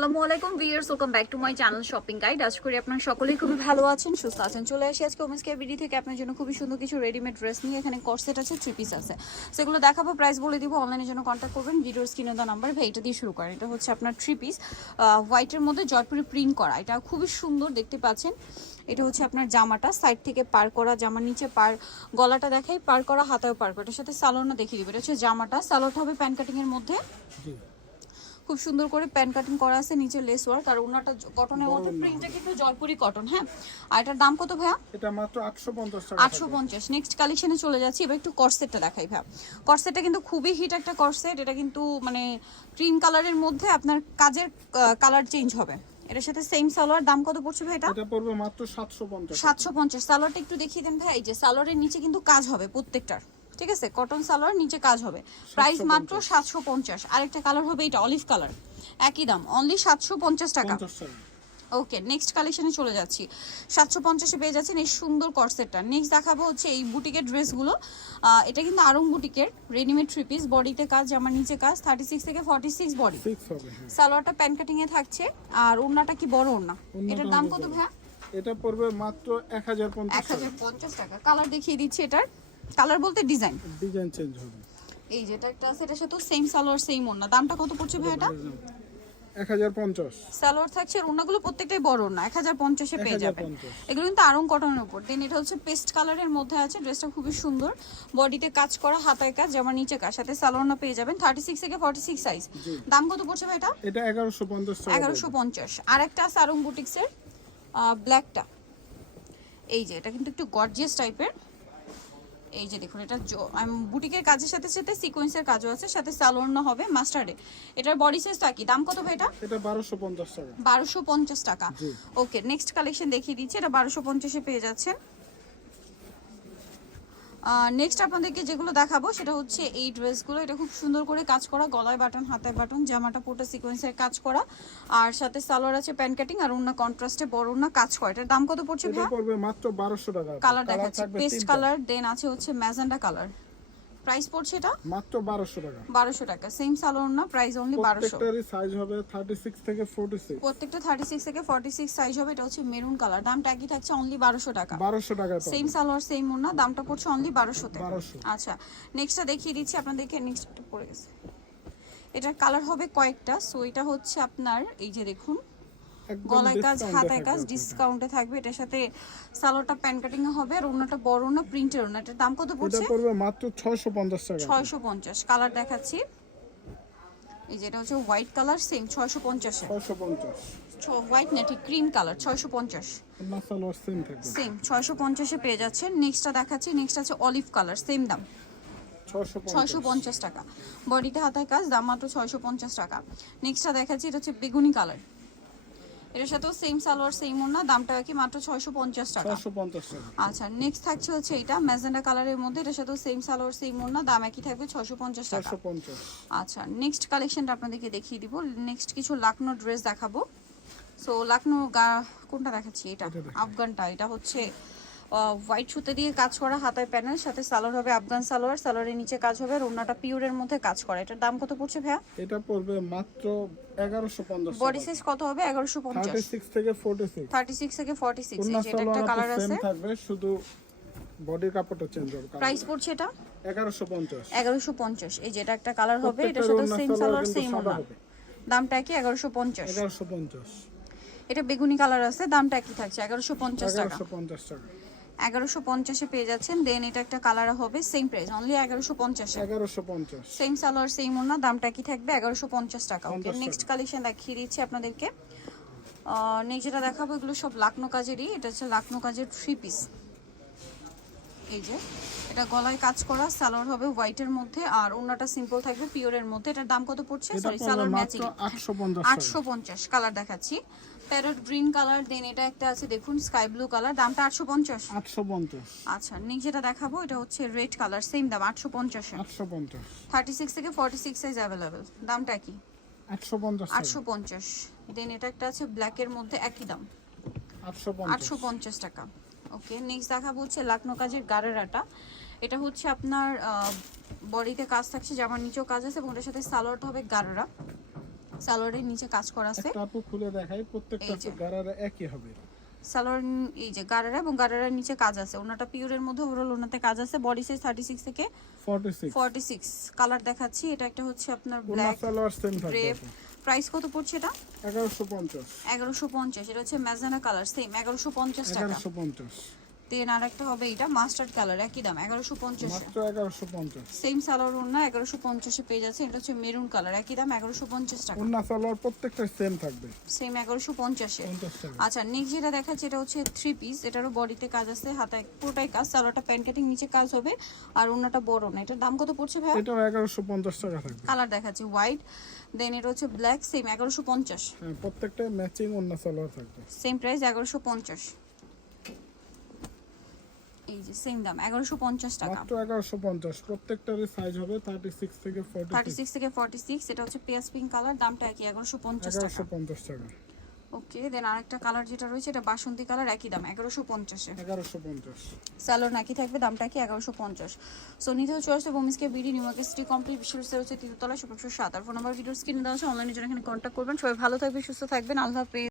আসসালামু আলাইকুম viewers, welcome back to my channel shopping guide. আশা করি আপনারা সকলেই খুবই ভালো আছেন, সুস্থ আছেন। চলে আসি আজকে ওমেন্স কেয়ার বিডি থেকে আপনার জন্য খুবই সুন্দর কিছু রেডিমেড ড্রেস নিয়ে। এখানে কর্সেট আছে, থ্রি পিস আছে, সেগুলো দেখাবো, প্রাইস বলে দিব। অনলাইনের জন্য কন্ট্যাক্ট করবেন, ভিডিওর স্ক্রিনে দেওয়া নাম্বার। ভাই এটা দিয়ে শুরু করেন। এটা হচ্ছে আপনার থ্রি পিস, হোয়াইটের মধ্যে জয়পুরি প্রিন্ট করা। এটা খুবই সুন্দর দেখতে পাচ্ছেন। এটা হচ্ছে আপনার জামাটা সাইড থেকে পার করা, জামার নিচে পার, গলাটা দেখাই পার করা, হাতাও পার করা। এটার সাথে সালোয়ারটা দেখিয়ে দিবে। এটা হচ্ছে জামাটা, সালোয়ারটা হবে প্যান্ট কাটিং এর মধ্যে, খুব সুন্দর করে প্যান্ট কাটিং করা আছে, নিচে লেস ওয়ার্ক, আর ওনাটা কটনের মধ্যে, প্রিন্টটা কিন্তু জয়পুরি কটন। হ্যাঁ, আর এটার দাম কত ভাইয়া? এটা মাত্র 850 টাকা। 850। নেক্সট কালেকশনে চলে যাচ্ছি। এবার একটু কর্সেটটা দেখাই ভাইয়া। কর্সেটটা কিন্তু খুবই হিট একটা কর্সেট। এটা কিন্তু মানে ক্রিম কালারের মধ্যে আপনার কাজের কালার চেঞ্জ হবে। এটার সাথে সেম সালোয়ার। দাম কত পড়ছে ভাই এটা? এটা পড়বে মাত্র 750। 750। সালোয়ারটা একটু দেখিয়ে দেন ভাই। এই যে সালোয়ারের নিচে কিন্তু কাজ হবে প্রত্যেকটার, ঠিক আছে? কটন সালোয়ার, নিচে কাজ হবে। প্রাইস মাত্র 750। আরেকটা কালার হবে এটা অলিভ কালার, একই দাম, অনলি 750 টাকা। ওকে, নেক্সট কালেকশনে চলে যাচ্ছি। 750-এ পেয়ে যাচ্ছেন এই সুন্দর কর্সেটটা। নেক্সট দেখাবো হচ্ছে এই বুটিকের ড্রেসগুলো। এটা কিন্তু আরং বুটিকের রেডিমেড থ্রি পিস, বডিতে কাজ, আমার নিচে কাজ, 36 থেকে 46 বডি। সালোয়ারটা প্যান্ট কাটিং এ থাকছে, আর ওড়নাটা কি বড় ওড়না। এটার দাম কত ভাইয়া? এটা পড়বে মাত্র 1050 টাকা। কালার দেখিয়ে দিচ্ছি। এটার কালার বলতে ডিজাইন চেঞ্জ হবে। এই যেটা একটা আছে, এটার সাথে সেম সালোয়ার সেম ওড়না। দামটা কত পড়ছে ভাই এটা? 1050। সালোয়ার থাকছে, আর ওড়নাগুলো প্রত্যেকটাই বড় ওড়না, 1050-এ পেয়ে যাবেন। এগুলো কিন্তু আরং কটনের উপর। দেন এটা হচ্ছে পেস্ট কালারের মধ্যে আছে, ড্রেসটা খুবই সুন্দর, বডিতে কাজ করা, হাতায় কাজ, জামার নিচে কাজ, সাথে সালোয়ারটা পেয়ে যাবেন। 36 থেকে 46 সাইজ। দাম কত পড়ছে ভাই এটা? এটা 1150 টাকা। 1150। আরেকটা আছে আরং বুটিক্সের ব্ল্যাকটা। এই যে এটা কিন্তু একটু গর্জিয়াস টাইপের। এই যে দেখুন, এটা বুটিকের কাজের সাথে সাথে সিকোয়েন্সের কাজও আছে, সাথে সালোয়ারও হবে মাস্টার্ডে। এটার বডি সাইজটা কি? দাম কত ভাই এটা? এটা 1250 টাকা। 1250 টাকা। ওকে, নেক্সট কালেকশন দেখিয়ে দিচ্ছি। এটা 1250-এ পেয়ে যাচ্ছেন। নেক্সট আপনাদেরকে যেগুলো দেখাবো সেটা হচ্ছে এই ড্রেসগুলো। এটা খুব সুন্দর করে কাজ করা, গলায় বাটন, হাতায় বাটন, জামাটা পুরো সিকোয়েন্সের কাজ করা, আর সাথে সালোয়ার আছে প্যান্ট কাটিং, আর ওন্না কন্ট্রাস্টে বড় ওন্না কাজ করা। এটার দাম কত পড়ছে ভাই? এটা পড়বে মাত্র 1200 টাকা। কালার দেখাচ্ছি, পেস্ট কালার, দেন আছে হচ্ছে ম্যাজেন্ডা কালার। প্রাইস পড়ছে এটা মাত্র 1200 টাকা। 1200 টাকা। সেম সালোয়ার না, প্রাইস অনলি 1200। প্রত্যেকটারই সাইজ হবে 36 থেকে 46। প্রত্যেকটা 36 থেকে 46 সাইজ হবে। এটা হচ্ছে মেরুন কালার। দামটা একই থাকছে, অনলি 1200 টাকা। 1200 টাকা। সেম সালোয়ার সেম ওড়না, দামটা পড়ছে অনলি 1200 তে। 1200। আচ্ছা, নেক্সটটা দেখিয়ে দিচ্ছি আপনাদেরকে। নেক্সটটা পড়ে গেছে। এটার কালার হবে কয়েকটা। সো এটা হচ্ছে আপনার, এই যে দেখুন, গলায় কাজ, হাতায় কাজ, ডিসকাউন্টে থাকবে। এটার সাথে সালোয়ারটা প্যান্ট কাটিং এ হবে, আর ওড়নাটা বড় না, প্রিন্টের ওড়না। এটার দাম কত পড়ছে? এটা পড়বে মাত্র 650 টাকা। 650। কালার দেখাচ্ছি। এই যে এটা হচ্ছে হোয়াইট কালার, সেম 650 এ। 650। হোয়াইট না, ঠিক ক্রিম কালার, 650। না, সালোয়ার সেম থাকবে। সেম 650-এ পেয়ে যাচ্ছেন। নেক্সটটা দেখাচ্ছি। নেক্সট আছে অলিভ কালার, সেম দাম 650 টাকা। বডিতে হাতায় কাজ, দাম মাত্র 650 টাকা। নেক্সটটা দেখাচ্ছি। এটা হচ্ছে বেগুনি কালার, এটার সাথেও সেম সালোয়ার সেম ওড়না, দামটা কি? মাত্র 650 টাকা। 650 টাকা। আচ্ছা, নেক্সট থাকছে হচ্ছে এটা ম্যাজেন্ডা কালারের মধ্যে, এটার সাথেও সেম সালোয়ার সেম ওড়না, দাম একই থাকবে 650 টাকা। 650। আচ্ছা, নেক্সট কালেকশনটা আপনাদেরকে দেখিয়ে দিব। নেক্সট কিছু লাকনো ড্রেস দেখাবো। সো লাকনো কোনটা দেখাচ্ছি? এটা আফগানটা। এটা হচ্ছে হোয়াইট সুতে দিয়ে কাজ করা, হাতায় প্যানেল, সাথে সালোয়ার হবে আফগান সালোয়ার, সালোয়ারের নিচে কাজ হবে, আর ওড়নাটা পিওরের মধ্যে কাজ করা। এটার দাম কত পড়ছে ভাইয়া? এটা পড়বে মাত্র 1150 টাকা। বডি সাইজ কত হবে? 1150। 36 থেকে 46। 36 থেকে 46। এই যে এটা একটা কালার আছে, থাকবে, শুধু বডির কাপড়টা চেঞ্জ হবে। প্রাইস পড়ছে এটা 1150। 1150। এই যে এটা একটা কালার হবে, এটার সাথে সেম সালোয়ার সেম ওড়না, দামটা কি? 1150। 1150। এটা বেগুনি কালার আছে, দামটা কি থাকছে? 1150 টাকা। 1150 টাকা। 1150-এ পেয়ে যাচ্ছেন। দেন এটা একটা কালার হবে, সেম প্রাইস, অনলি 1150 এ। 1150। সেম সালোয়ার সেম ওড়না, দামটা কি থাকবে? 1150 টাকা। ওকে, নেক্সট কালেকশন দেখিয়ে দিচ্ছি আপনাদেরকে। নেক্সট যেটা দেখাবো, এগুলো সব লাকনো কাজেরই। এটা হচ্ছে লাকনো কাজের থ্রি পিস। এই যে এটা গলায় কাজ করা, সালোয়ার হবে হোয়াইটের মধ্যে, আর ওড়নাটা সিম্পল থাকবে পিওরের মধ্যে। এটার দাম কত পড়ছে? Sorry, salwar matching 850। কালার দেখাচ্ছি, প্যারট গ্রিন কালার, দেন এটা একটা আছে দেখুন স্কাই ব্লু কালার, দামটা 850। 850। আচ্ছা, নেক্সট যেটা দেখাবো এটা হচ্ছে রেড কালার, সেম দাম 850 এ। 850। 36 থেকে 46 সাইজ अवेलेबल। দামটা কি? 850। 850। দেন এটা একটা আছে ব্ল্যাক এর মধ্যে, একই দাম 850 টাকা। ওকে, নেক্সট দেখাবো হচ্ছে লাকনো কাজের গারেরাটা। এটা হচ্ছে আপনার বডিতে কাজ থাকছে, জামার নিচেও কাজ আছে, এবং এটার সাথে সালোয়ারটা হবে গারেরা। সালোয়ারের নিচে কাজ করা আছে। একটা আপু খুলে দেখাই, প্রত্যেকটা এই যে। গারারা একই হবে। সালোয়ার এই যে গারারা এবং গারারার নিচে কাজ আছে। ওনাটা পিওরের মধ্যে, ওভারঅল ওনাতে কাজ আছে। বডি সাইজ 36 থেকে 46 46। কালার দেখাচ্ছি, এটা একটা হচ্ছে আপনার ওনা ব্ল্যাক সালোয়ার সেম থাকবে গ্রেপ। প্রাইস কত পড়ছে এটা? 1150 1150। এটা হচ্ছে ম্যাজেনা কালার, সেম 1150 টাকা। 1150 দেন আরেকটা হবে এটা মাস্টার্ড কালার, একই দাম 1150। মাত্র 1150। সেম সালোয়ার ওড়না 1150 এ পেয়ে যাচ্ছে। এটা হচ্ছে মেরুন কালার, একই দাম 1150 টাকা। ওনা সালোয়ার প্রত্যেকটা সেম থাকবে সেম 1150 এ। 50 টাকা। আচ্ছা, নেক্সট যেটা দেখাচ্ছি এটা হচ্ছে 3 পিস। এটারও বডিতে কাজ আছে, হাতায় পুরোটাই কাজ। সালোয়ারটা প্যান্ট কাটিং, নিচে কাজ হবে আর ওড়নাটা বড় না। এটার দাম কত পড়ছে ভাই? এটাও 1150 টাকা থাকবে। কালার দেখাচ্ছি হোয়াইট, দেন এটা হচ্ছে ব্ল্যাক, সেম 1150। হ্যাঁ, প্রত্যেকটা ম্যাচিং ওনা সালোয়ার থাকবে। Same price 1150। এই যে সেম দাম 1150 টাকা। মাত্র 1150। প্রত্যেকটারই সাইজ হবে 36 থেকে 46। 36 থেকে 46। এটা হচ্ছে পেঁয়াজ পিঙ্ক কালার, দামটা একই 1150 টাকা। 1150 টাকা। ওকে, দেন আরেকটা কালার যেটা রয়েছে এটা বাসন্তী কালার, একই দাম 1150 এ। 1150। সালোয়ার নাকি থাকবে, দামটা কি 1150। সো নিতে হচ্ছে চয়েস ওমেন্সকে BD new market city complete বিশ্বস্ত হচ্ছে 3 তলা 707। আর ফোন নাম্বার ভিডিও স্ক্রিনে দেওয়া আছে। অনলাইনে জন্য এখানে কন্ট্যাক্ট করবেন। সবাই ভালো থাকবেন, সুস্থ থাকবেন, আল্লাহ হাফেজ।